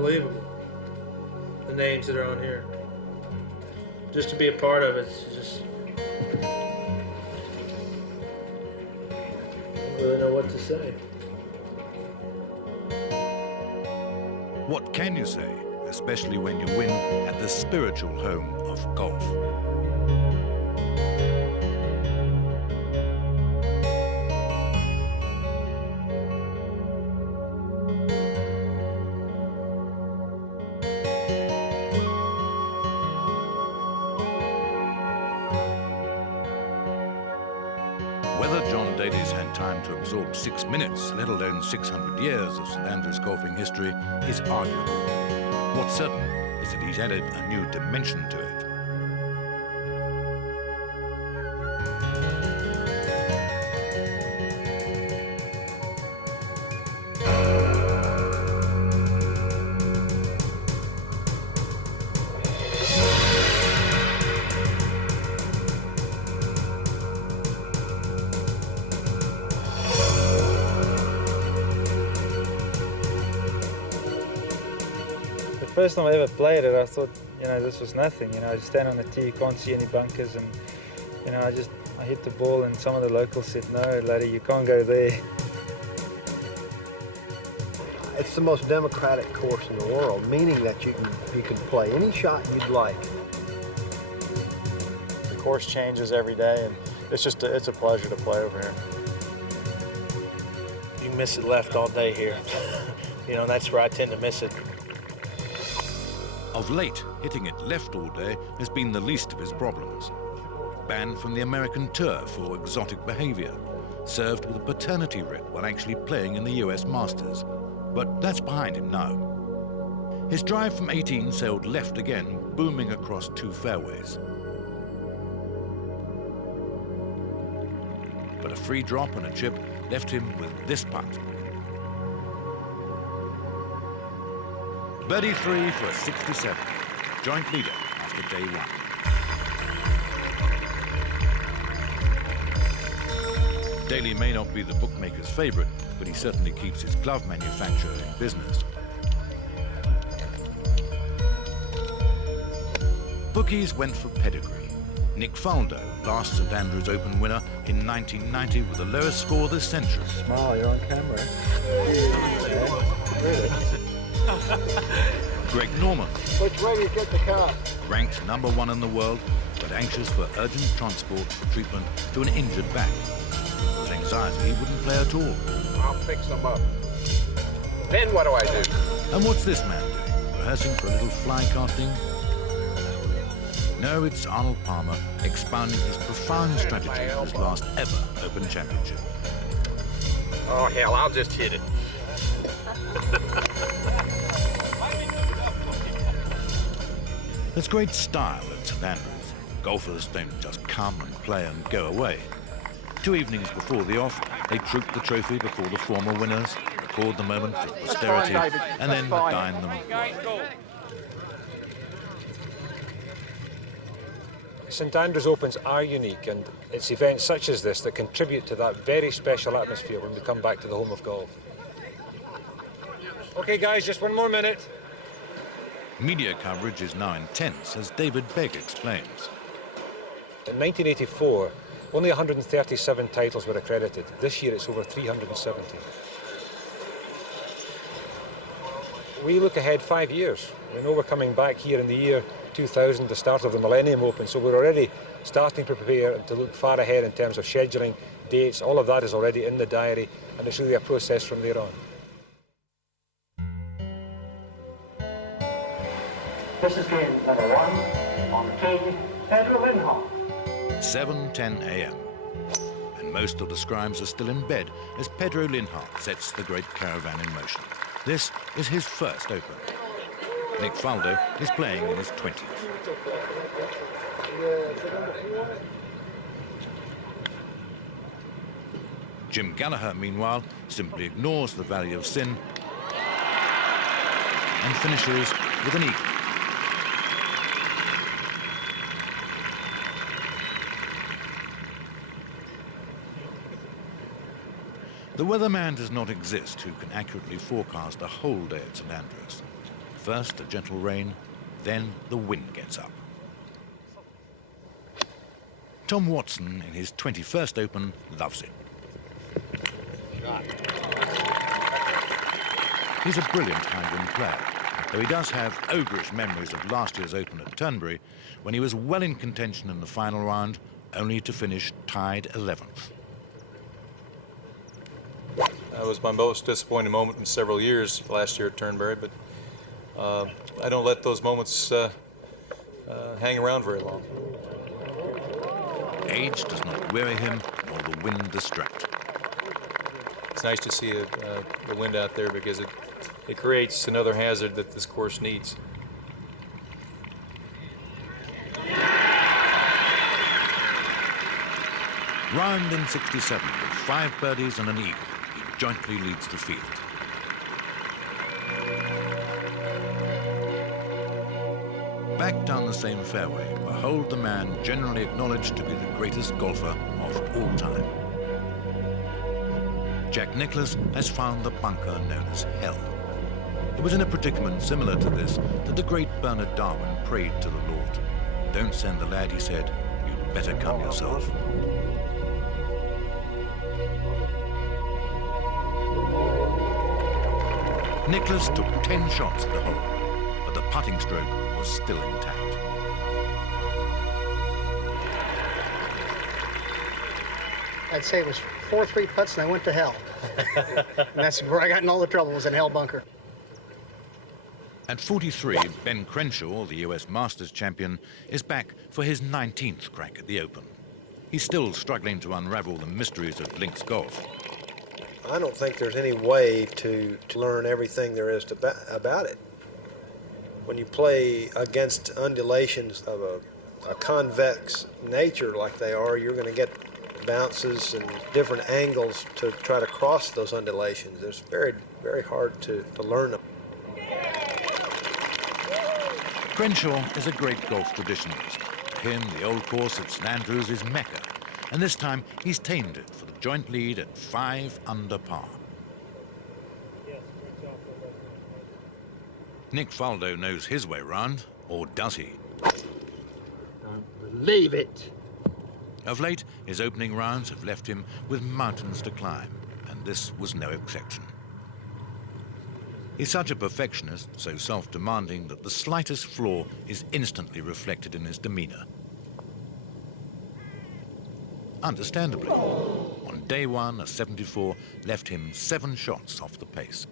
unbelievable, the names that are on here. Just to be a part of it's just... I don't really know what to say. What can you say, especially when you win at the spiritual home of golf? Whether John Daly's had time to absorb 6 minutes, let alone 600 years of St Andrews golfing history, is arguable. What's certain is that he's added a new dimension to it. The first time I ever played it, I thought, this was nothing. I just stand on the tee, can't see any bunkers, and I hit the ball, and some of the locals said, "No, laddie, you can't go there." It's the most democratic course in the world, meaning that you can play any shot you'd like. The course changes every day, and it's a pleasure to play over here. You miss it left all day here. That's where I tend to miss it. Of late, hitting it left all day has been the least of his problems. Banned from the American tour for exotic behavior, served with a paternity writ while actually playing in the US Masters. But that's behind him now. His drive from 18 sailed left again, booming across 2 fairways. But a free drop and a chip left him with this putt. Birdie 3 for a 67, joint leader after day 1. Daly may not be the bookmaker's favourite, but he certainly keeps his glove manufacturer in business. Bookies went for pedigree. Nick Faldo, last St Andrews Open winner in 1990 with the lowest score this century. Smile, you're on camera. Yeah, really? Greg Norman, Which way do you get the car? ranked #1 in the world, but anxious for urgent transport for treatment to an injured back. With anxiety, he wouldn't play at all. I'll fix them up. Then what do I do? And what's this man doing? Rehearsing for a little fly casting? No, it's Arnold Palmer expounding his profound strategy for his last ever Open Championship. Oh, hell, I'll just hit it. There's great style at St Andrews. Golfers don't just come and play and go away. 2 evenings before the off, they troop the trophy before the former winners, record the moment for posterity, and then dine them. St Andrews Opens are unique, and it's events such as this that contribute to that very special atmosphere when we come back to the home of golf. Okay, guys, just 1 more minute. Media coverage is now intense, as David Begg explains. In 1984, only 137 titles were accredited. This year, it's over 370. We look ahead 5 years. We know we're coming back here in the year 2000, the start of the Millennium Open, so we're already starting to prepare and to look far ahead in terms of scheduling, dates. All of that is already in the diary, and it's really a process from there on. This is game number 1 on the tee, Pedro Lindholm. 7:10 a.m. And most of the scribes are still in bed as Pedro Lindholm sets the great caravan in motion. This is his first Open. Nick Faldo is playing in his 20th. Jim Gallagher, meanwhile, simply ignores the Valley of Sin and finishes with an eagle. The weatherman does not exist who can accurately forecast a whole day at St Andrews. First a gentle rain, then the wind gets up. Tom Watson, in his 21st Open, loves it. He's a brilliant high-wind player, though he does have ogreish memories of last year's Open at Turnberry, when he was well in contention in the final round, only to finish tied 11th. That was my most disappointing moment in several years last year at Turnberry, but I don't let those moments hang around very long. Age does not weary him, nor the wind distract. It's nice to see the wind out there because it creates another hazard that this course needs. Round in 67, with 5 birdies and an eagle, he jointly leads the field. Back down the same fairway, behold the man generally acknowledged to be the greatest golfer of all time. Jack Nicklaus has found the bunker known as hell. It was in a predicament similar to this that the great Bernard Darwin prayed to the Lord. Don't send the lad, he said, you'd better come yourself. Nicklaus took 10 shots at the hole, but the putting stroke was still intact. I'd say it was 4-3 putts and I went to hell. And that's where I got in all the trouble, was in hell bunker. At 43, Ben Crenshaw, the US Masters champion, is back for his 19th crack at the Open. He's still struggling to unravel the mysteries of links golf. I don't think there's any way to learn everything there is about it. When you play against undulations of a convex nature like they are, you're going to get bounces and different angles to try to cross those undulations. It's very, very hard to learn them. Crenshaw is a great golf traditionalist. To him, the old course at St Andrews is Mecca, and this time he's tamed it for the joint lead at 5 under par. Nick Faldo knows his way round, or does he? Don't believe it. Of late, his opening rounds have left him with mountains to climb, and this was no exception. He's such a perfectionist, so self-demanding, that the slightest flaw is instantly reflected in his demeanor. Understandably, on day one, a 74 left him 7 shots off the pace.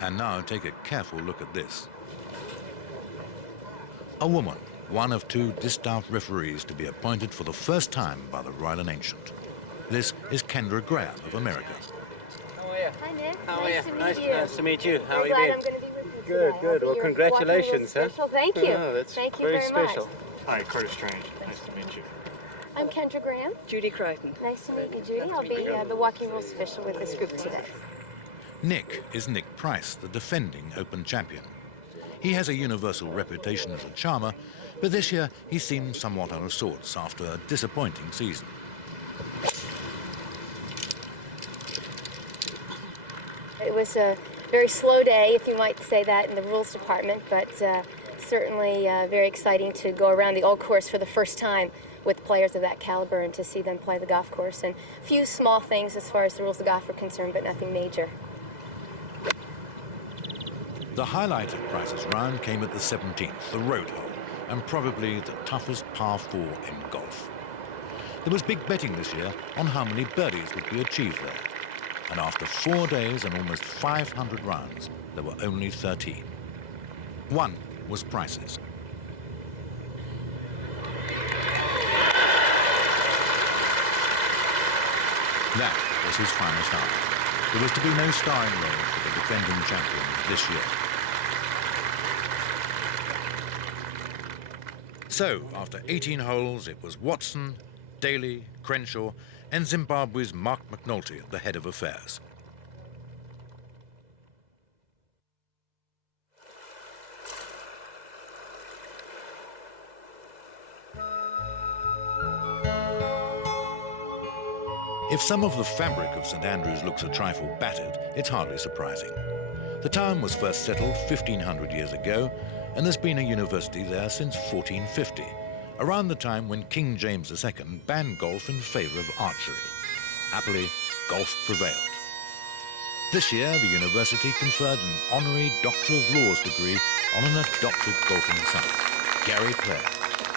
And now take a careful look at this. A woman, one of 2 distaff referees to be appointed for the first time by the Royal and Ancient. This is Kendra Graham of America. How are you? Hi, Nick. How are you? Nice to meet you. Nice to meet you. How are you glad been? I'm going to be with you Good, today. good. Well, congratulations, huh? Special. Thank you. Oh, that's Thank you very very special. much. Hi, Curtis Strange. Nice to meet you. I'm Kendra Graham. Judy Crichton. Nice to meet you, Judy. I'll be the walking rules official with this group today. Nick is Nick Price, the defending Open champion. He has a universal reputation as a charmer, but this year he seems somewhat out of sorts after a disappointing season. It was a very slow day, if you might say that, in the rules department, but certainly very exciting to go around the old course for the first time with players of that caliber and to see them play the golf course. And a few small things as far as the rules of golf are concerned, but nothing major. The highlight of Price's round came at the 17th, the road hole, and probably the toughest par 4 in golf. There was big betting this year on how many birdies would be achieved there. And after 4 days and almost 500 rounds, there were only 13. One was Price's. That was his finest hour. There was to be no starring role for the defending champion this year. So, after 18 holes, it was Watson, Daly, Crenshaw, and Zimbabwe's Mark McNulty at the head of affairs. If some of the fabric of St Andrews looks a trifle battered, it's hardly surprising. The town was first settled 1,500 years ago, and there's been a university there since 1450, around the time when King James II banned golf in favour of archery. Happily, golf prevailed. This year, the university conferred an honorary Doctor of Laws degree on an adopted golfing son, Gary Clare,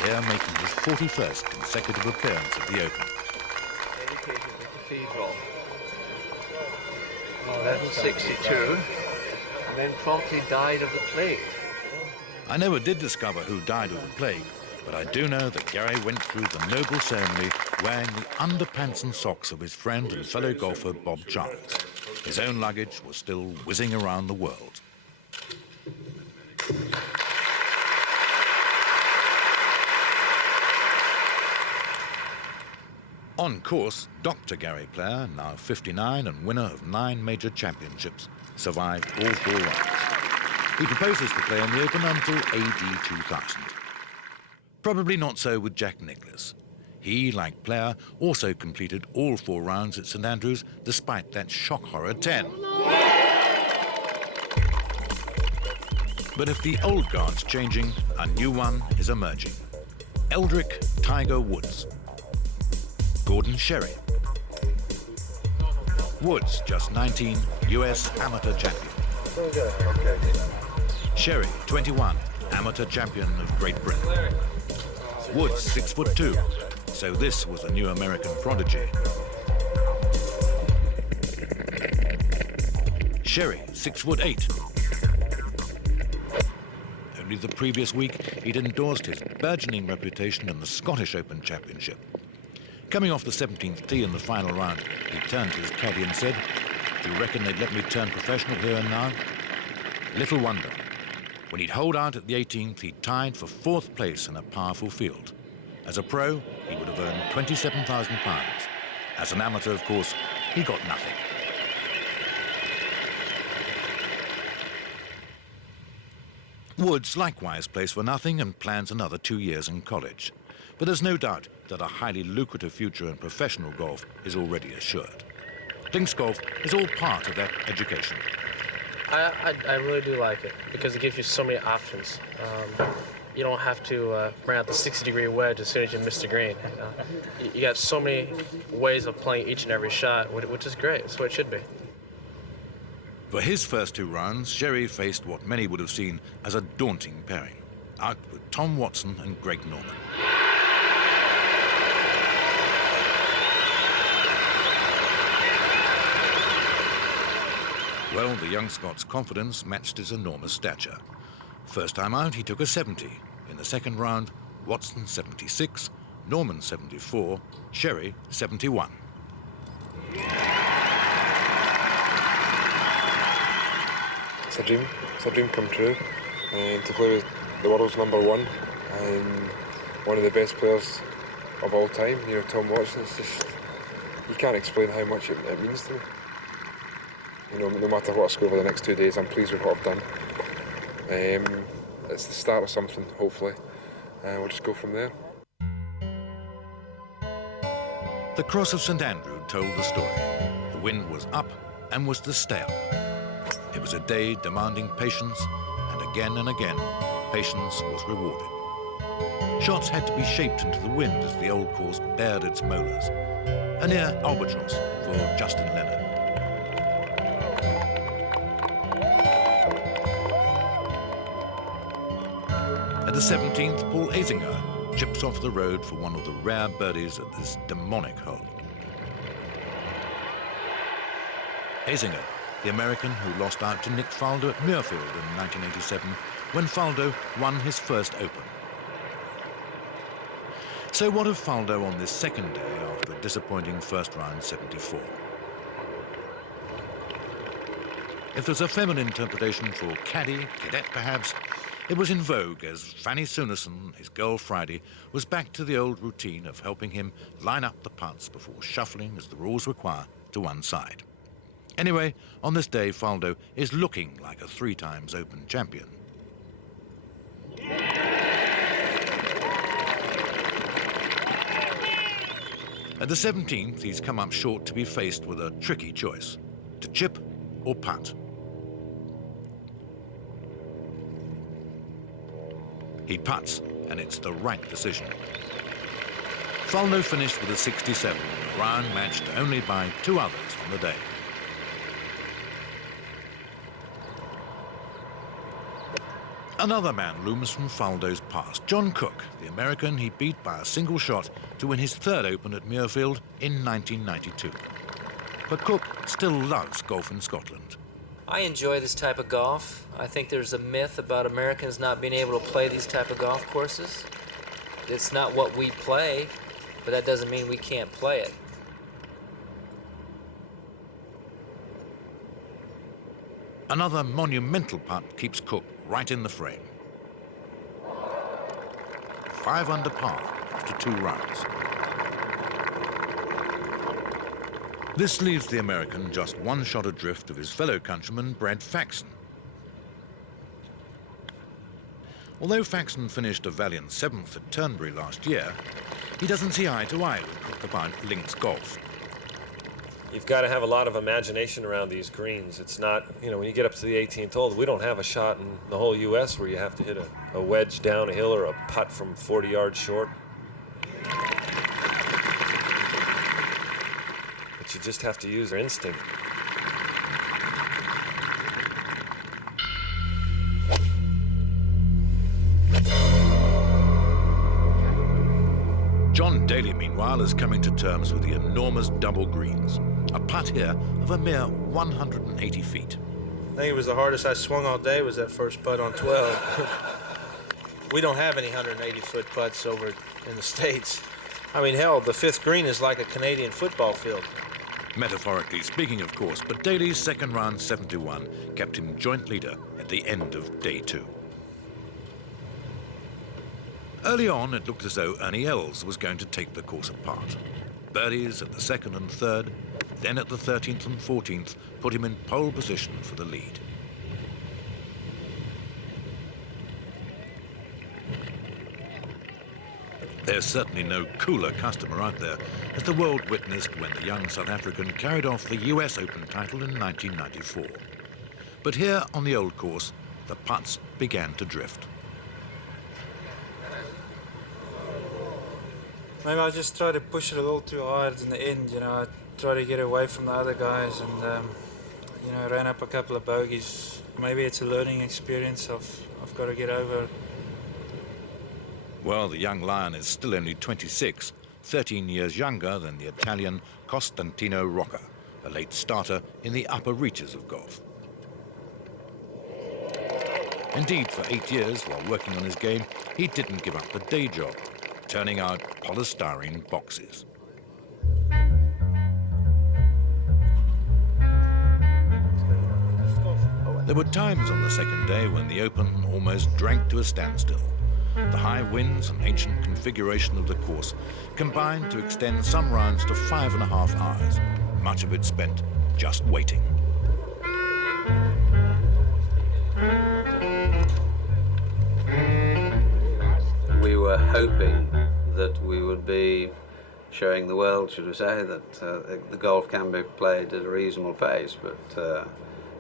here making his 41st consecutive appearance at the Open. Educated at the Cathedral, 1162, and then promptly died of the plague. I never did discover who died of the plague, but I do know that Gary went through the noble ceremony wearing the underpants and socks of his friend and fellow golfer Bob Charles. His own luggage was still whizzing around the world. On course, Dr. Gary Clare, now 59 and winner of 9 major championships, survived all 4 rounds. He proposes to play in the Open until AD 2000. Probably not so with Jack Nicklaus. He, like Clare, also completed all 4 rounds at St Andrews, despite that shock horror 10. But if the old guard's changing, a new one is emerging. Eldrick Tiger Woods. Gordon Sherry. Woods, just 19, US amateur champion. Okay. Sherry, 21, amateur champion of Great Britain. Woods, 6'2", so this was a new American prodigy. Sherry, 6'8". Only the previous week, he'd endorsed his burgeoning reputation in the Scottish Open Championship. Coming off the 17th tee in the final round, he turned to his caddy and said, "Do you reckon they'd let me turn professional here and now?" Little wonder. When he'd holed out at the 18th, he tied for 4th place in a powerful field. As a pro, he would have earned £27,000. As an amateur, of course, he got nothing. Woods likewise plays for nothing and plans another 2 years in college. But there's no doubt that a highly lucrative future in professional golf is already assured. Links golf is all part of that education. I really do like it because it gives you so many options. You don't have to bring out the 60-degree wedge as soon as you miss the green. You got so many ways of playing each and every shot, which is great. That's what it should be. For his first 2 rounds, Sherry faced what many would have seen as a daunting pairing, out with Tom Watson and Greg Norman. Well, the young Scot's confidence matched his enormous stature. First time out, he took a 70. In the second round, Watson 76, Norman 74, Sherry 71. It's a dream. It's a dream come true. And to play with the world's #1 and one of the best players of all time, Tom Watson, it's just, you can't explain how much it means to me. No matter what I score over the next 2 days, I'm pleased with what I've done. It's the start of something, hopefully, and we'll just go from there. The Cross of St Andrew told the story. The wind was up and was to stay up. It was a day demanding patience, and again, patience was rewarded. Shots had to be shaped into the wind as the old course bared its molars. A near albatross for Justin Leonard. At the 17th, Paul Azinger chips off the road for one of the rare birdies at this demonic hole. Azinger, the American who lost out to Nick Faldo at Muirfield in 1987, when Faldo won his first Open. So what of Faldo on this second day after a disappointing first round 74? If there's a feminine interpretation for caddy, cadet perhaps, it was in vogue as Fanny Sunerson, his girl Friday, was back to the old routine of helping him line up the putts before shuffling, as the rules require, to one side. Anyway, on this day, Faldo is looking like a 3 times Open champion. At the 17th, he's come up short to be faced with a tricky choice, to chip or putt. He putts, and it's the right decision. Faldo finished with a 67, a round matched only by 2 others on the day. Another man looms from Faldo's past, John Cook, the American he beat by a single shot to win his 3rd Open at Muirfield in 1992. But Cook still loves golf in Scotland. I enjoy this type of golf. I think there's a myth about Americans not being able to play these type of golf courses. It's not what we play, but that doesn't mean we can't play it. Another monumental putt keeps Cook right in the frame. 5 under par after 2 rounds. This leaves the American just 1 shot adrift of his fellow countryman, Brad Faxon. Although Faxon finished a valiant 7th at Turnberry last year, he doesn't see eye to eye with Cook about links golf. You've got to have a lot of imagination around these greens. It's not, you know, when you get up to the 18th hole, we don't have a shot in the whole U.S. where you have to hit a wedge down a hill or a putt from 40 yards short. But you just have to use your instinct. John Daly, meanwhile, is coming to terms with the enormous double greens. A putt here of a mere 180 feet. I think it was the hardest I swung all day was that first putt on 12. We don't have any 180-foot putts over in the States. I mean, hell, the 5th green is like a Canadian football field. Metaphorically speaking, of course, but Daly's 2nd round 71 kept him joint leader at the end of day 2. Early on, it looked as though Ernie Els was going to take the course apart. Birdies at the 2nd and 3rd, then at the 13th and 14th, put him in pole position for the lead. There's certainly no cooler customer out there, as the world witnessed when the young South African carried off the US Open title in 1994. But here on the old course, the putts began to drift. Maybe I just try to push it a little too hard in the end, you know. I try to get away from the other guys and, you know, ran up a couple of bogeys. Maybe it's a learning experience I've got to get over. Well, the young lion is still only 26, 13 years younger than the Italian Costantino Rocca, a late starter in the upper reaches of golf. Indeed, for 8 years, while working on his game, he didn't give up the day job, turning out polystyrene boxes. There were times on the 2nd day when the Open almost drank to a standstill. The high winds and ancient configuration of the course combined to extend some rounds to 5.5 hours, much of it spent just waiting. We were hoping that we would be showing the world, should we say, that the golf can be played at a reasonable pace, but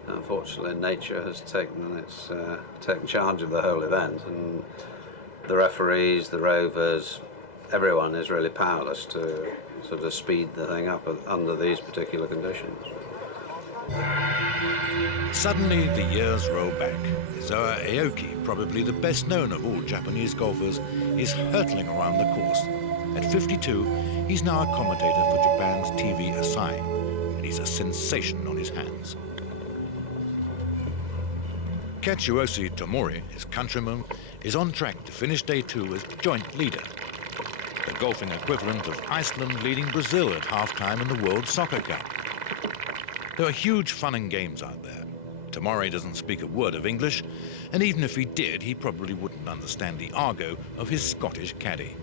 unfortunately nature has taken charge of the whole event, and the referees, the rovers, everyone is really powerless to sort of speed the thing up under these particular conditions. Suddenly, the years roll back. Izoa Aoki, probably the best known of all Japanese golfers, is hurtling around the course. At 52, he's now a commentator for Japan's TV Asahi, and he's a sensation on his hands. Katsuosi Tomori, his countryman, is on track to finish day 2 as joint leader, the golfing equivalent of Iceland leading Brazil at halftime in the World Soccer Cup. There are huge fun and games out there. Tomori doesn't speak a word of English, and even if he did, he probably wouldn't understand the argot of his Scottish caddie.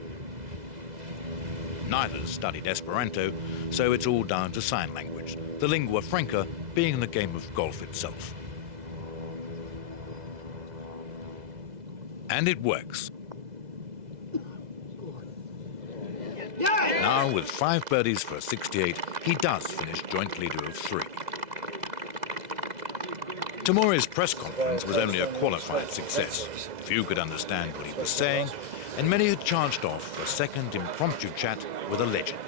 Neither studied Esperanto, so it's all down to sign language, the lingua franca being the game of golf itself. And it works. Now, with 5 birdies for a 68, he does finish joint leader of 3. Tamore's press conference was only a qualified success. Few could understand what he was saying, and many had charged off for a second impromptu chat with a legend.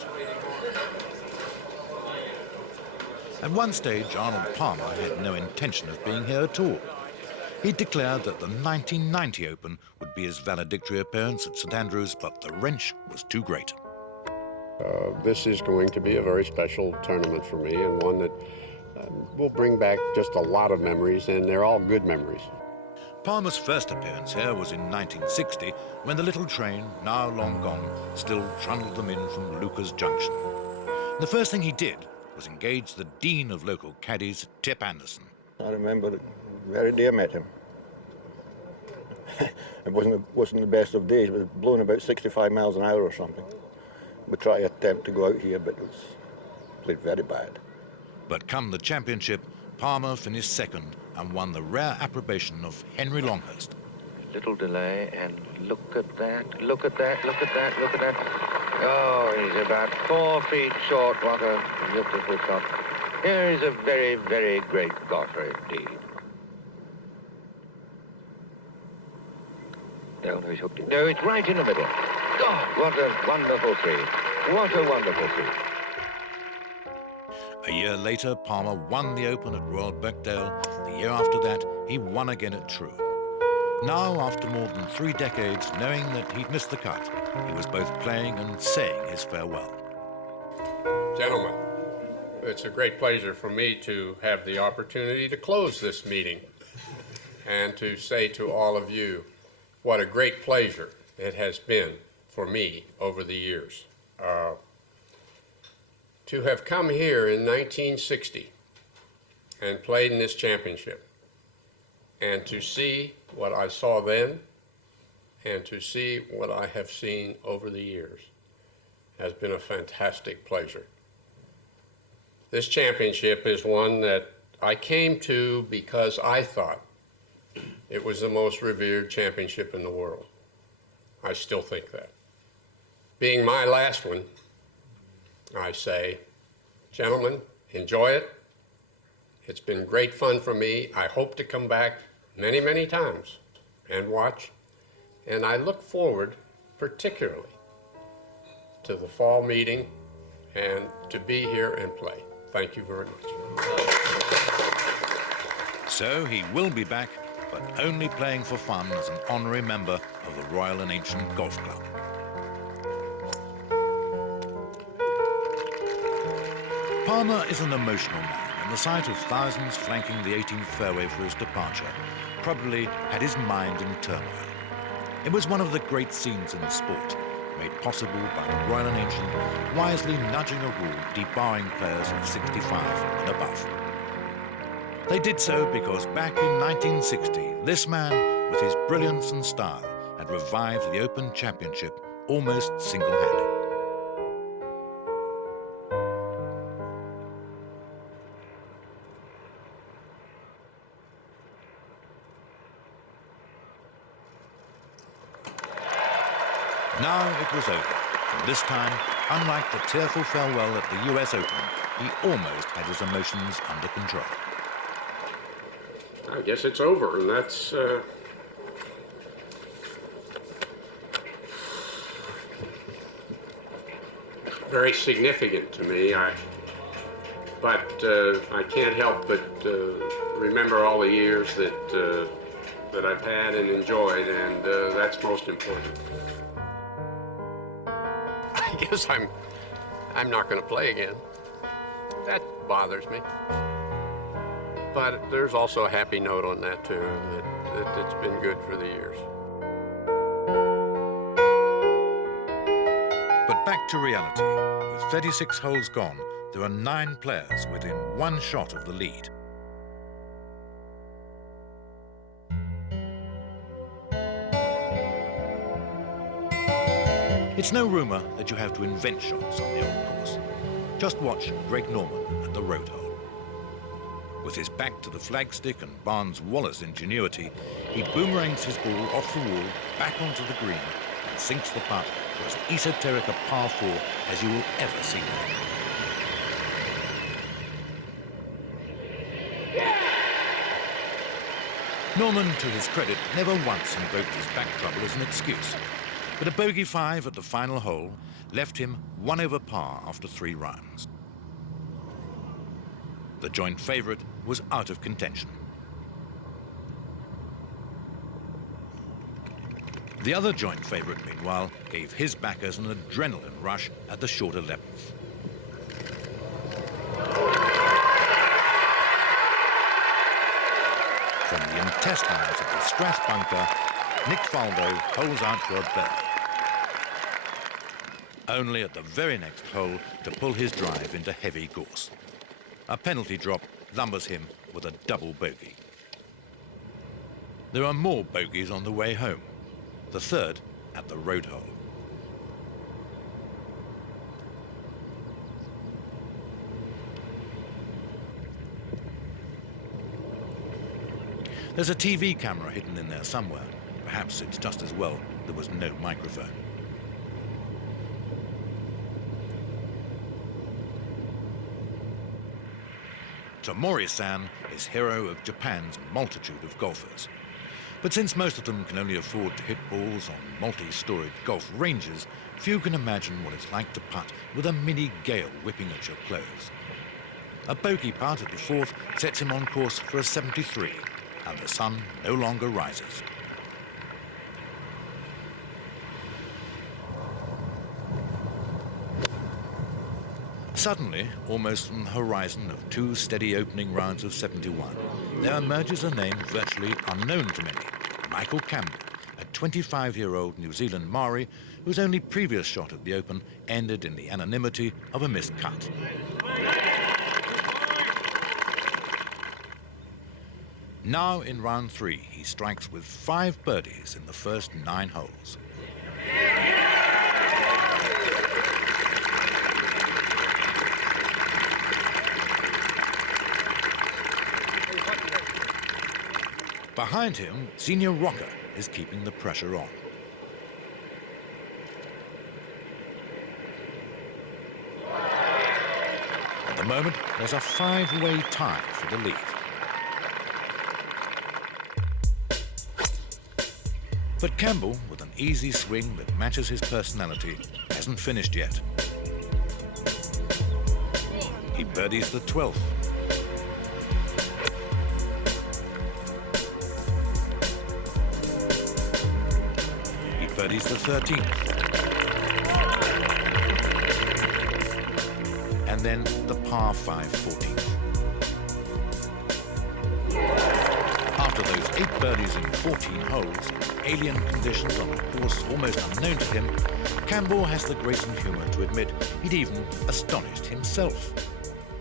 At one stage, Arnold Palmer had no intention of being here at all. He declared that the 1990 Open would be his valedictory appearance at St Andrews, but the wrench was too great. This is going to be a very special tournament for me, and one that will bring back just a lot of memories, and they're all good memories. Palmer's first appearance here was in 1960, when the little train, now long gone, still trundled them in from Lucas Junction. The first thing he did was engage the dean of local caddies, Tip Anderson. I remember the very day I met him. It wasn't the best of days, but it was blowing about 65 miles an hour or something. We tried to attempt to go out here, but it was played very bad. But come the championship, Palmer finished second and won the rare approbation of Henry Longhurst. Little delay, and look at that, look at that, look at that, look at that. Oh, he's about 4 feet short. What a beautiful shot. Here is a very, very great golfer indeed. No, he's hooked it. No, it's right in the middle. God, what a wonderful three. What a wonderful three. A year later, Palmer won the Open at Royal Birkdale. The year after that, he won again at True. Now, after more than 3 decades, knowing that he'd missed the cut, he was both playing and saying his farewell. Gentlemen, it's a great pleasure for me to have the opportunity to close this meeting and to say to all of you what a great pleasure it has been for me over the years. To have come here in 1960 and played in this championship, and to see what I saw then and to see what I have seen over the years has been a fantastic pleasure. This championship is one that I came to because I thought it was the most revered championship in the world. I still think that. Being my last one, I say, gentlemen, enjoy it. It's been great fun for me. I hope to come back many, many times and watch. And I look forward particularly to the fall meeting and to be here and play. Thank you very much. So he will be back, but only playing for fun as an honorary member of the Royal and Ancient Golf Club. Palmer is an emotional man, and the sight of thousands flanking the 18th fairway for his departure probably had his mind in turmoil. It was one of the great scenes in the sport, made possible by the Royal and Ancient wisely nudging a rule debarring players of 65 and above. They did so because back in 1960, this man, with his brilliance and style, had revived the Open Championship almost single-handed. Now it was over, and this time, unlike the tearful farewell at the US Open, he almost had his emotions under control. I guess it's over, and that's very significant to me. But I can't help but remember all the years that I've had and enjoyed, and that's most important. I guess I'm not going to play again. That bothers me. But there's also a happy note on that too, that it's been good for the years. But back to reality. With 36 holes gone, there are 9 players within 1 shot of the lead. It's no rumor that you have to invent shots on the old course. Just watch Greg Norman at the road hole. With his back to the flagstick and Barnes-Wallace ingenuity, he boomerangs his ball off the wall, back onto the green, and sinks the putt for as esoteric a par 4 as you will ever see there. Norman, to his credit, never once invoked his back trouble as an excuse, but a bogey 5 at the final hole left him 1 over par after 3 rounds. The joint favourite was out of contention. The other joint favourite, meanwhile, gave his backers an adrenaline rush at the short 11th. From the intestines of the Strath bunker, Nick Faldo holes out for a birdie. Only at the very next hole to pull his drive into heavy gorse. A penalty drop lumbers him with a double bogey. There are more bogeys on the way home, the third at the road hole. There's a TV camera hidden in there somewhere. Perhaps it's just as well there was no microphone. Tomori-san is hero of Japan's multitude of golfers. But since most of them can only afford to hit balls on multi-storied golf ranges, few can imagine what it's like to putt with a mini gale whipping at your clothes. A bogey putt at the 4th sets him on course for a 73, and the sun no longer rises. Suddenly, almost from the horizon of 2 steady opening rounds of 71, there emerges a name virtually unknown to many, Michael Campbell, a 25-year-old New Zealand Maori whose only previous shot at the Open ended in the anonymity of a missed cut. Now in round 3, he strikes with 5 birdies in the first 9 holes. Behind him, Senior Rocca is keeping the pressure on. At the moment, there's a 5-way tie for the lead. But Campbell, with an easy swing that matches his personality, hasn't finished yet. He birdies the 12th. He birdies the 13th. And then the par 5 14th. After those 8 birdies in 14 holes, alien conditions on a course almost unknown to him, Campbell has the grace and humour to admit he'd even astonished himself.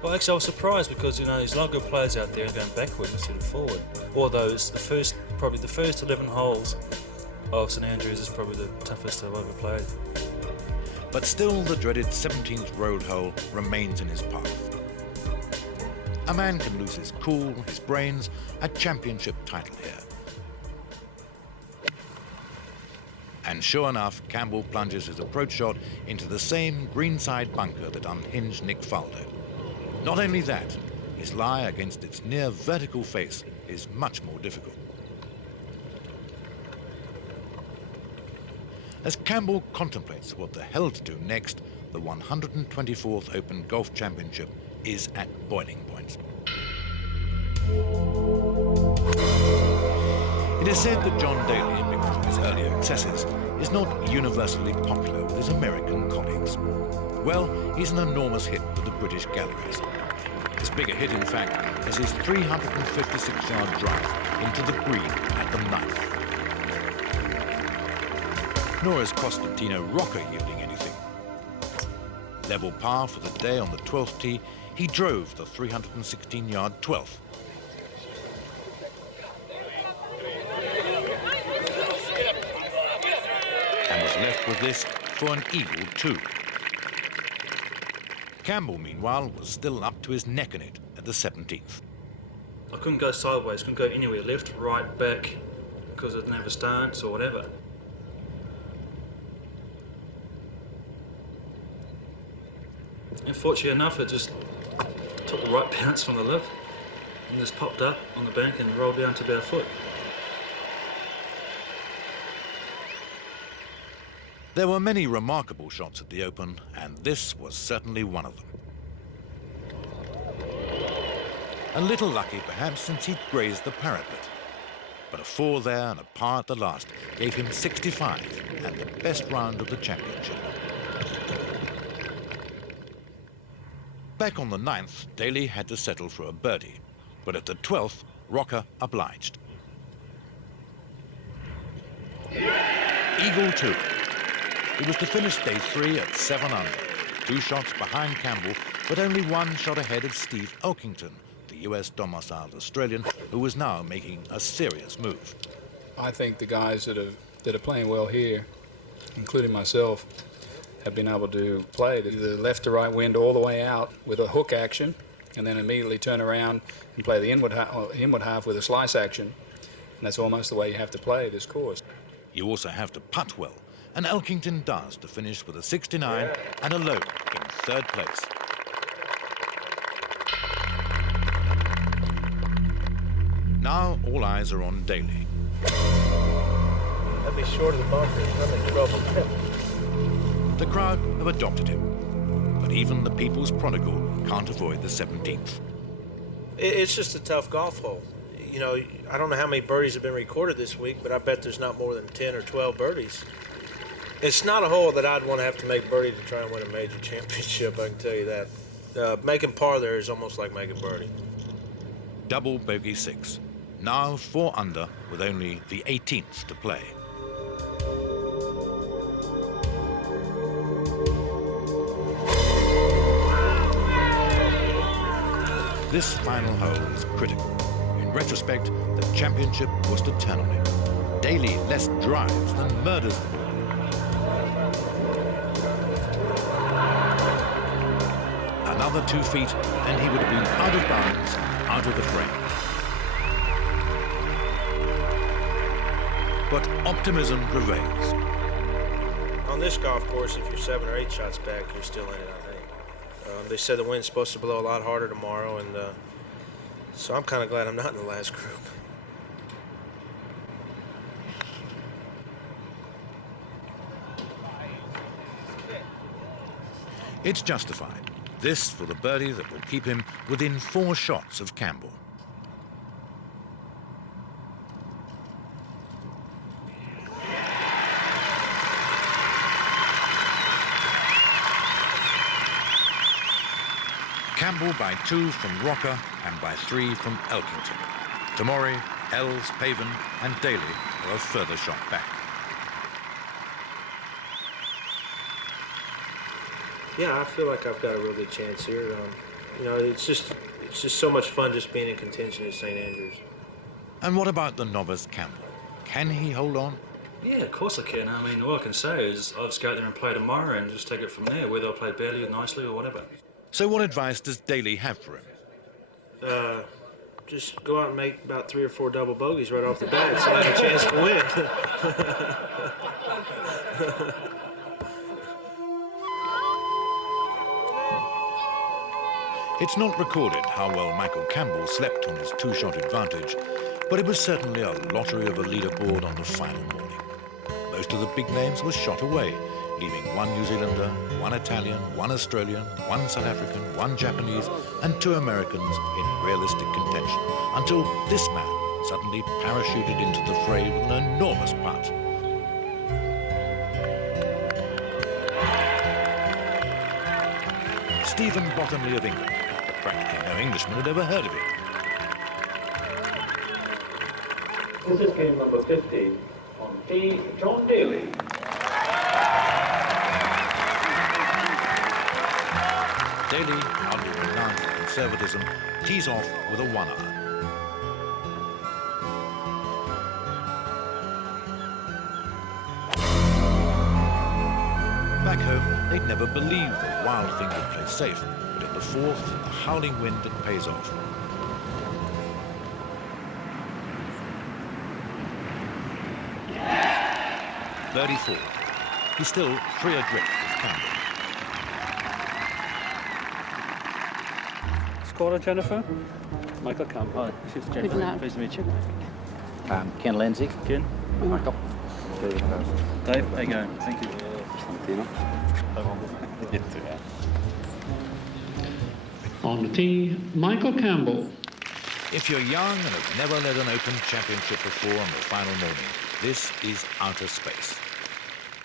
Well, actually, I was surprised because, you know, there's a lot of good players out there going backward instead of forward. Although it's probably the first 11 holes of St Andrews is probably the toughest I've ever played. But still, the dreaded 17th road hole remains in his path. A man can lose his cool, his brains, a championship title here. And sure enough, Campbell plunges his approach shot into the same greenside bunker that unhinged Nick Faldo. Not only that, his lie against its near vertical face is much more difficult. As Campbell contemplates what the hell to do next, the 124th Open Golf Championship is at boiling point. It is said that John Daly, because of his earlier excesses, is not universally popular with his American colleagues. Well, he's an enormous hit with the British galleries. His bigger hit, in fact, is his 356-yard drive into the green at the 9th. Nor is Costantino Rocca yielding anything. Level par for the day on the 12th tee, he drove the 316-yard 12th. And was left with this for an eagle 2. Campbell, meanwhile, was still up to his neck in it at the 17th. I couldn't go sideways, couldn't go anywhere, left, right, back, because I didn't have a stance or whatever. And fortunately enough, it just took the right bounce from the lip and just popped up on the bank and rolled down to about a foot. There were many remarkable shots at the Open, and this was certainly one of them. A little lucky, perhaps, since he'd grazed the parapet. But a 4 there and a par at the last gave him 65 and the best round of the championship. Back on the 9th, Daly had to settle for a birdie, but at the 12th, Rocca obliged. Eagle 2. He was to finish day 3 at 7 under, 2 shots behind Campbell, but only 1 shot ahead of Steve Elkington, the US domiciled Australian, who was now making a serious move. I think the guys that are playing well here, including myself, have been able to play the left to right wind all the way out with a hook action, and then immediately turn around and play the inward half with a slice action. And that's almost the way you have to play this course. You also have to putt well, and Elkington does to finish with a 69 and alone in 3rd place. Now all eyes are on Daly. That'd be short of the bunker. I'm in trouble. The crowd have adopted him, but even the people's prodigal can't avoid the 17th. It's just a tough golf hole. You know, I don't know how many birdies have been recorded this week, but I bet there's not more than 10 or 12 birdies. It's not a hole that I'd want to have to make birdie to try and win a major championship, I can tell you that. Making par there is almost like making birdie. Double bogey 6. Now 4 under with only the 18th to play. This final hole is critical. In retrospect, the championship was to turn on him. Daly less drives than murders the ball. Another 2 feet, and he would have been out of bounds, out of the frame. But optimism prevails. On this golf course, if you're 7 or 8 shots back, you're still in it, I think. They said the wind's supposed to blow a lot harder tomorrow, and so I'm kind of glad I'm not in the last group. It's justified. This for the birdie that will keep him within 4 shots of Campbell. Campbell by 2 from Rocca and by 3 from Elkington. Tamori, Els, Paven and Daly are a further shot back. Yeah, I feel like I've got a real good chance here. You know, it's just so much fun just being in contention at St. Andrews. And what about the novice Campbell? Can he hold on? Yeah, of course I can. I mean, all I can say is I'll just go out there and play tomorrow and just take it from there, whether I play badly or nicely or whatever. So what advice does Daly have for him? Just go out and make about 3 or 4 double bogeys right off the bat so I have a chance to win. It's not recorded how well Michael Campbell slept on his 2-shot advantage, but it was certainly a lottery of a leaderboard on the final morning. Most of the big names were shot away, leaving 1 New Zealander, 1 Italian, 1 Australian, 1 South African, 1 Japanese, and 2 Americans in realistic contention, until this man suddenly parachuted into the fray with an enormous putt. Stephen Bottomley of England, but practically no Englishman had ever heard of him. This is game number 50 on tee, John Daly. Daly, under renowned for conservatism, tees off with a 1-iron. Back home, they'd never believed the wild thing would play safe, but at the 4th, the howling wind, it pays off. Birdie 4. He's still 3 adrift with Campbell. caller, Jennifer? Michael Campbell. Hi, this is Jennifer. Pleased to meet you. Ken Lindsay. Ken. Michael. Dave, how you going? Thank you. Costantino. On the tee, Michael Campbell. If you're young and have never led an Open Championship before on the final morning, this is outer space.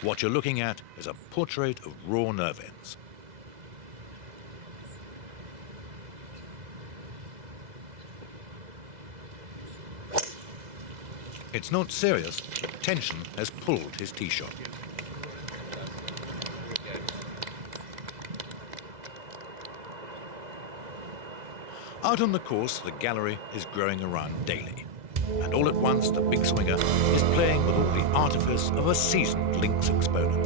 What you're looking at is a portrait of raw nerve ends. It's not serious. Tension has pulled his tee shot. Out on the course, the gallery is growing around Daly. And all at once, the big swinger is playing with all the artifice of a seasoned links exponent.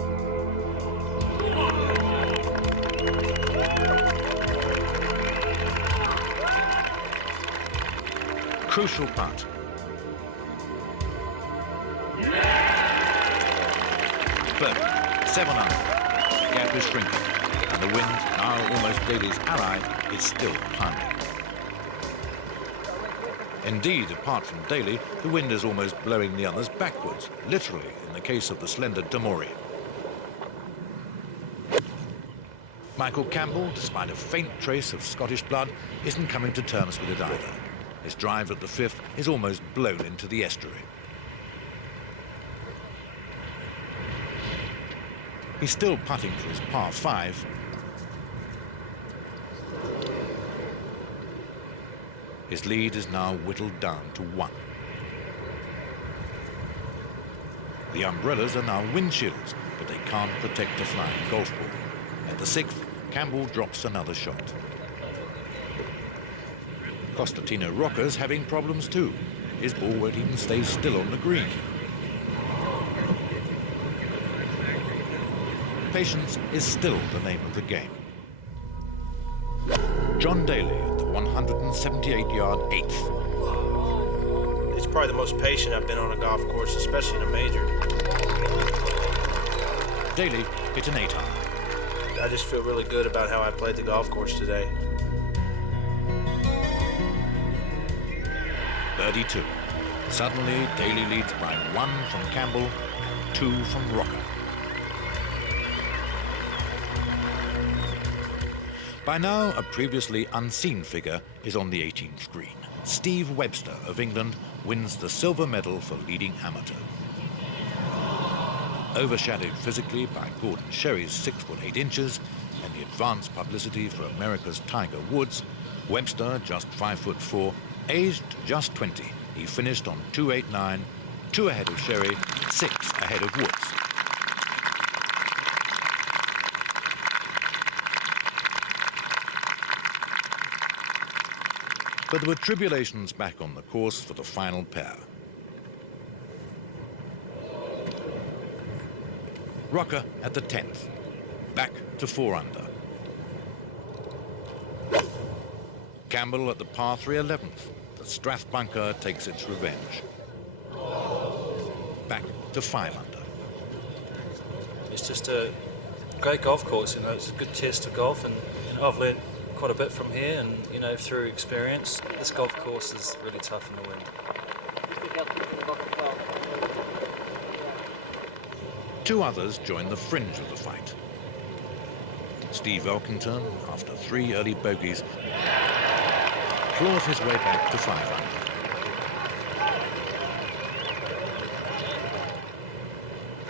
Crucial putt. Birdie, 7 under. The gap is shrinking, and the wind, now almost Daly's ally, is still pounding. Indeed, apart from Daly, the wind is almost blowing the others backwards, literally in the case of the slender Tamori. Michael Campbell, despite a faint trace of Scottish blood, isn't coming to terms with it either. His drive at the 5th is almost blown into the estuary. He's still putting for his par 5. His lead is now whittled down to 1. The umbrellas are now windshields, but they can't protect a flying golf ball. At the 6th, Campbell drops another shot. Costantino Rocca's having problems too. His ball won't even stay still on the green. Patience is still the name of the game. John Daly at the 178-yard 8th. It's probably the most patient I've been on a golf course, especially in a major. Daly hit an 8-iron. I just feel really good about how I played the golf course today. Birdie 2. Suddenly, Daly leads by 1 from Campbell and 2 from Rocca. By now, a previously unseen figure is on the 18th green. Steve Webster of England wins the silver medal for leading amateur. Overshadowed physically by Gordon Sherry's 6 foot 8 inches and the advanced publicity for America's Tiger Woods, Webster, just 5 foot 4, aged just 20. He finished on 289, 2 ahead of Sherry, 6 ahead of Woods. But there were tribulations back on the course for the final pair. Rocca at the 10th, back to 4 under. Campbell at the par 3 11th. The Strath bunker takes its revenge. Back to 5 under. It's just a great golf course, you know, it's a good test of golf, and I've learned quite a bit from here, and you know, through experience. This golf course is really tough in the wind. 2 others join the fringe of the fight. Steve Elkington, after 3 early bogeys, claws his way back to 5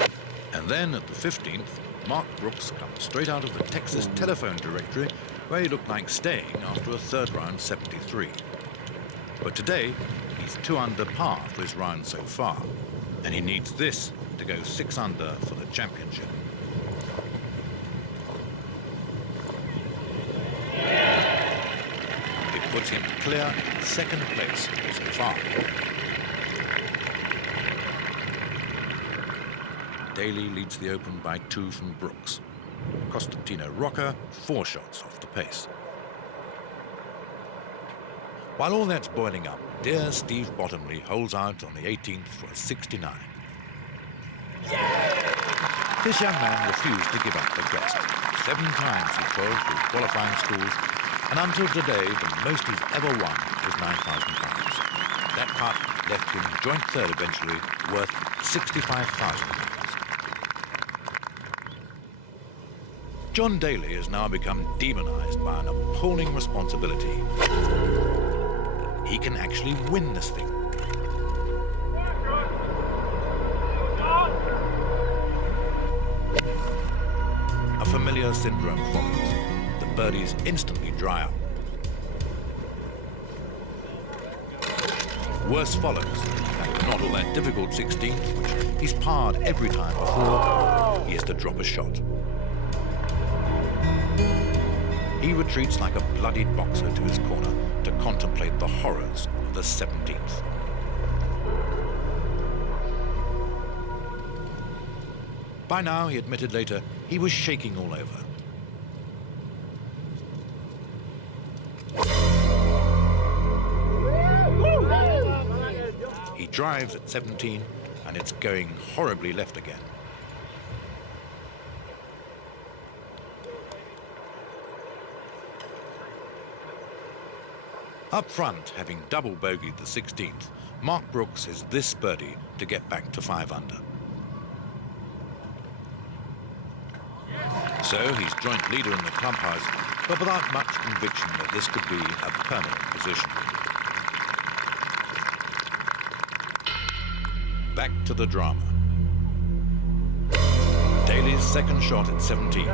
under. And then at the 15th, Mark Brooks comes straight out of the Texas telephone directory, where he looked like staying after a 3rd round 73. But today, he's 2 under par for his round so far, and he needs this to go 6 under for the championship. It puts him clear 2nd place so far. Daly leads the Open by 2 from Brooks. Costantino Rocca 4 shots off the pace. While all that's boiling up, dear Steve Bottomley holds out on the 18th for a 69. This young man refused to give up the quest. 7 times he toiled through qualifying schools, And until today, the most he's ever won was £9,000. That putt left him joint third eventually, worth £65,000. John Daly has now become demonized by an appalling responsibility. He can actually win this thing. A familiar syndrome follows. The birdies instantly dry up. Worse follows. Not all that difficult 16, which he's parred every time before. He has to drop a shot. He retreats like a bloodied boxer to his corner to contemplate the horrors of the 17th. By now, he admitted later, he was shaking all over. He drives at 17, and it's going horribly left again. Up front, having double bogeyed the 16th, Mark Brooks has this birdie to get back to 5 under. So he's joint leader in the clubhouse, but without much conviction that this could be a permanent position. Back to the drama. Daly's second shot at 17.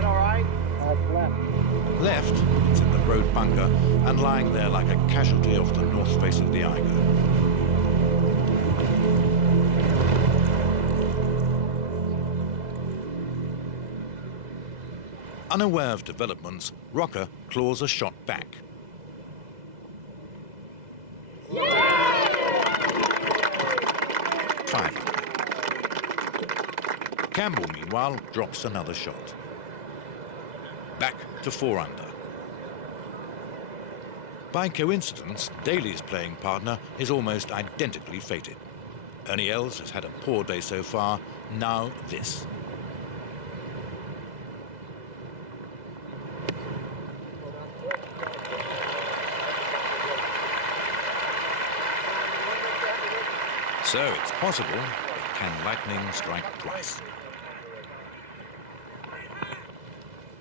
Left, it's in the road bunker and lying there like a casualty off the north face of the Eiger. Unaware of developments, Rocca claws a shot back. Yeah! 5 under. Campbell, meanwhile, drops another shot. Back to 4 under. By coincidence, Daly's playing partner is almost identically fated. Ernie Els has had a poor day so far, now this. So it's possible, but can lightning strike twice?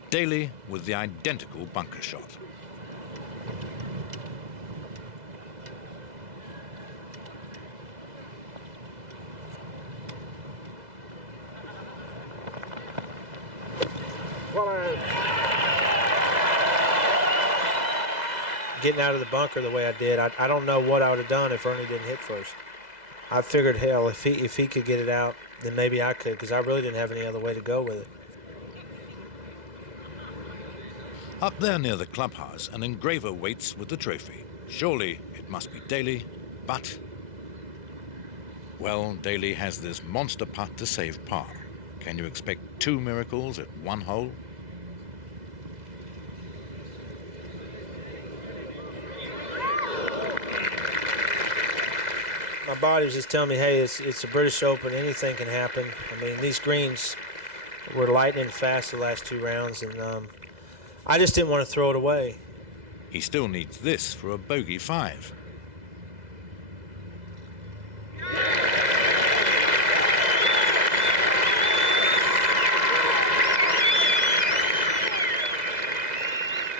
Daly with the identical bunker shot. Getting out of the bunker the way I did, I don't know what I would have done if Ernie didn't hit first. I figured, hell, if he could get it out, then maybe I could, because I really didn't have any other way to go with it. Up there near the clubhouse, an engraver waits with the trophy. Surely it must be Daly, but... Well, Daly has this monster putt to save par. Can you expect 2 miracles at 1 hole? My body was just telling me, hey, it's a British Open, anything can happen. I mean, these greens were lightning fast the last 2 rounds, and I just didn't want to throw it away. He still needs this for a bogey 5.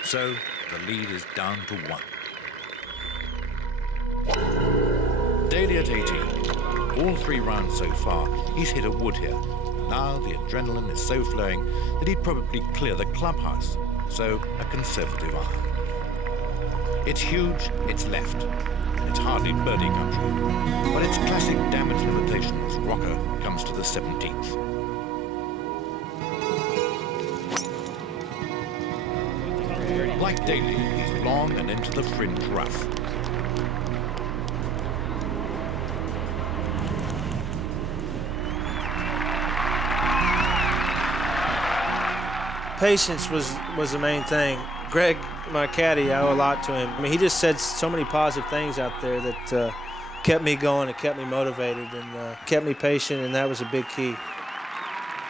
So the lead is down to 1. Daly at 18. All 3 rounds so far, he's hit a wood here. Now the adrenaline is so flowing that he'd probably clear the clubhouse. So a conservative iron. It's huge, it's left. It's hardly birdie country. But it's classic damage limitation as Rocca comes to the 17th. Like Daly, he's long and into the fringe rough. Patience was the main thing. Greg, my caddy, I owe a lot to him. I mean, he just said so many positive things out there that kept me going and kept me motivated and kept me patient, and that was a big key.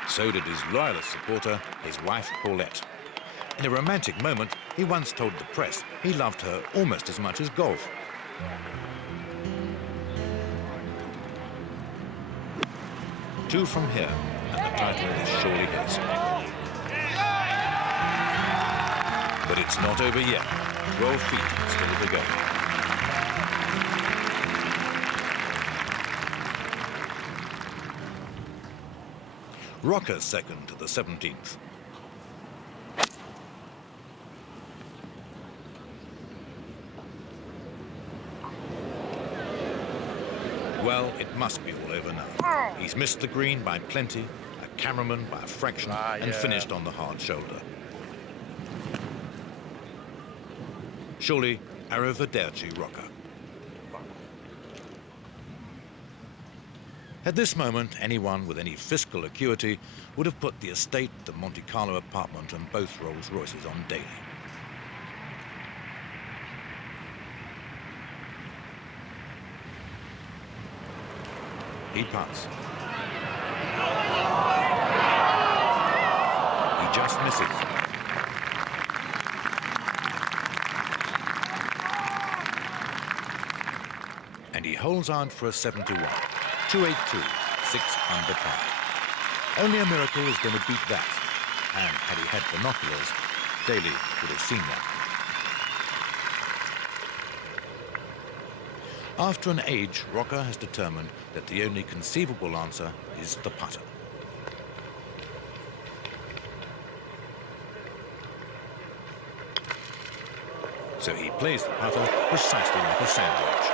So did his loyalist supporter, his wife Paulette. In a romantic moment, he once told the press he loved her almost as much as golf. Two from here, and the title is surely his. But it's not over yet. 12 feet still to go. Rocca's second to the 17th. Well, it must be all over now. He's missed the green by plenty, a cameraman by a fraction, and finished on the hard shoulder. Surely, arrivederci, Rocca. At this moment, anyone with any fiscal acuity would have put the estate, the Monte Carlo apartment, and both Rolls Royces on Daly. He putts. He just misses. And he holds on for a 71. 282, 6 under par. Only a miracle is going to beat that. And had he had binoculars, Daly would have seen that. After an age, Rocca has determined that the only conceivable answer is the putter. So he plays the putter precisely like a sandwich.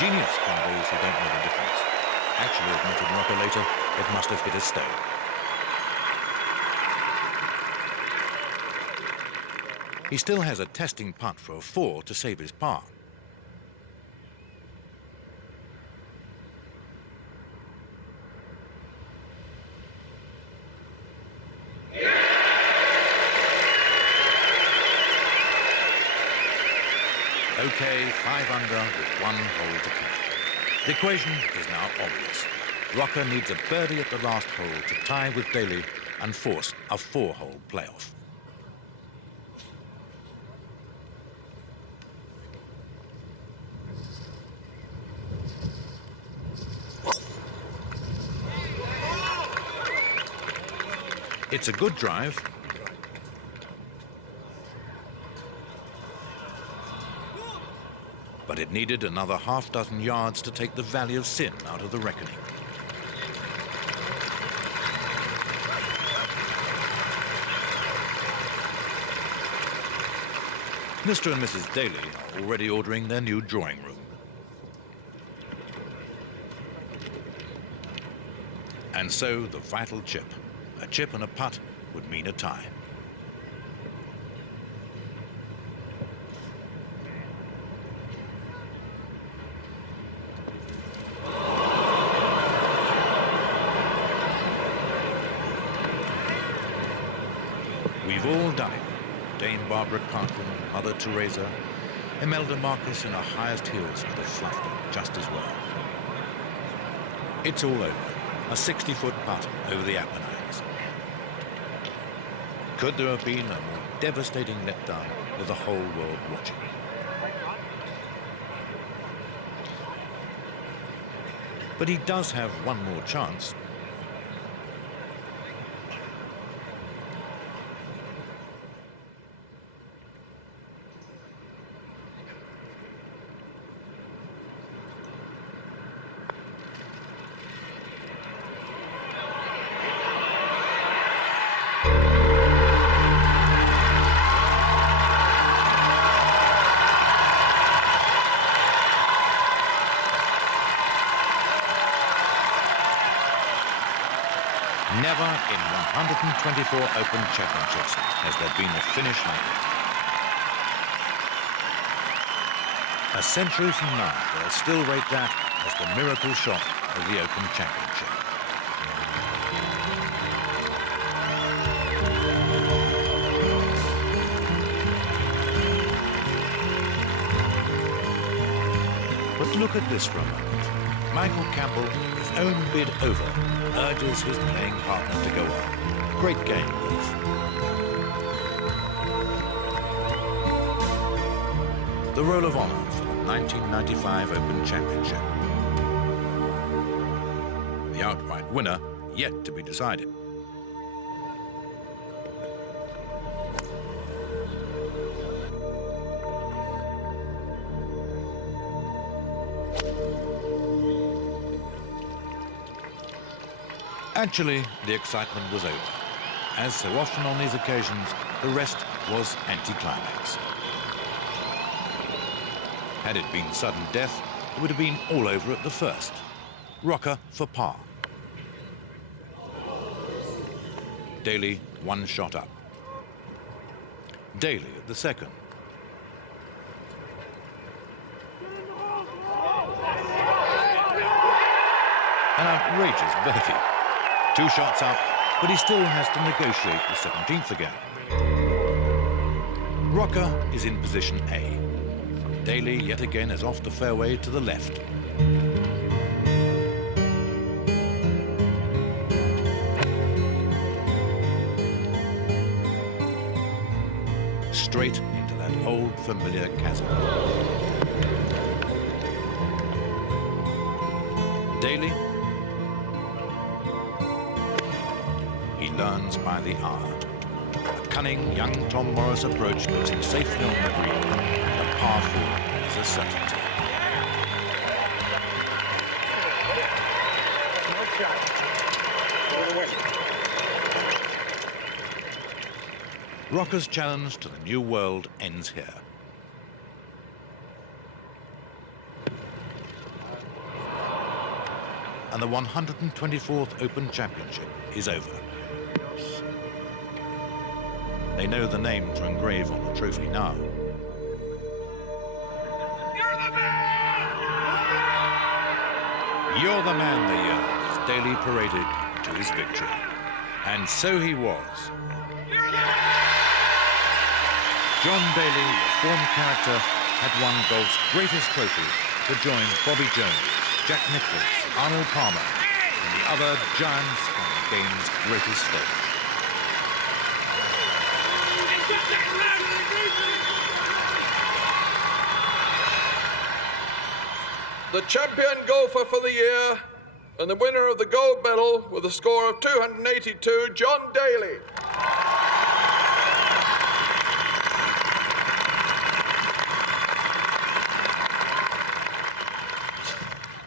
Genius are those who don't know the difference. Actually, admitted Rocca later, it must have hit a stone. He still has a testing putt for a 4 to save his par. Okay, 5 under with 1 hole to play. The equation is now obvious. Rocca needs a birdie at the last hole to tie with Daly and force a 4-hole playoff. It's a good drive. But it needed another half-dozen yards to take the Valley of Sin out of the reckoning. Mr. and Mrs. Daly are already ordering their new drawing room. And so the vital chip. A chip and a putt would mean a tie. We've all done it. Dame Barbara Carlton, Mother Teresa, Imelda Marcus in her highest heels could have fluffed it just as well. It's all over. A 60-foot putt over the Apennines. Could there have been a more devastating letdown with the whole world watching? But he does have one more chance. Never in 124 Open Championships has there been a finish like it. A century from now, they'll still rate that as the miracle shot of the Open Championship. But look at this for a moment. Michael Campbell, his own bid over, urges his playing partner to go on. Great game, Wolf. The Roll of Honour for the 1995 Open Championship. The outright winner yet to be decided. Actually, the excitement was over. As so often on these occasions, the rest was anticlimax. Had it been sudden death, it would have been all over at the first. Rocca for par. Daly one shot up. Daly at the second. An outrageous birdie. 2 shots up, but he still has to negotiate the 17th again. Rocca is in position A. Daly yet again is off the fairway to the left. Straight into that old familiar chasm. Daly. He learns by the hour. A cunning young Tom Morris approach puts him safely on the green, and a par 4 is a certainty. Rocca's challenge to the new world ends here. And the 124th Open Championship is over. They know the names are engraved on the trophy now. You're the man, they yelled as Daly paraded to his victory. And so he was. John Daly, the former character, had won golf's greatest trophies to join Bobby Jones, Jack Nicklaus, Arnold Palmer, and the other giants on the game's greatest stage. The champion golfer for the year and the winner of the gold medal with a score of 282, John Daly.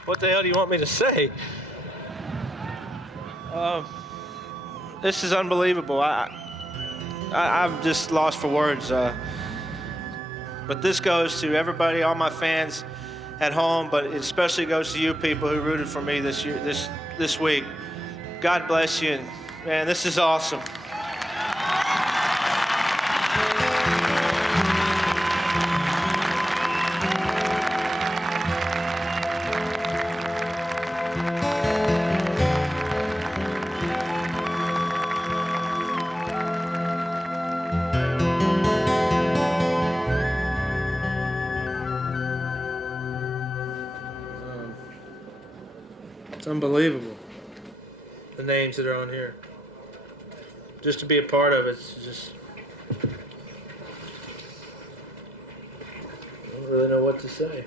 What the hell do you want me to say? This is unbelievable. I'm just lost for words. But this goes to everybody, all my fans at home, but it especially goes to you people who rooted for me this year, this week. God bless you, and man, this is awesome. It's unbelievable, the names that are on here. Just to be a part of it's just, I don't really know what to say.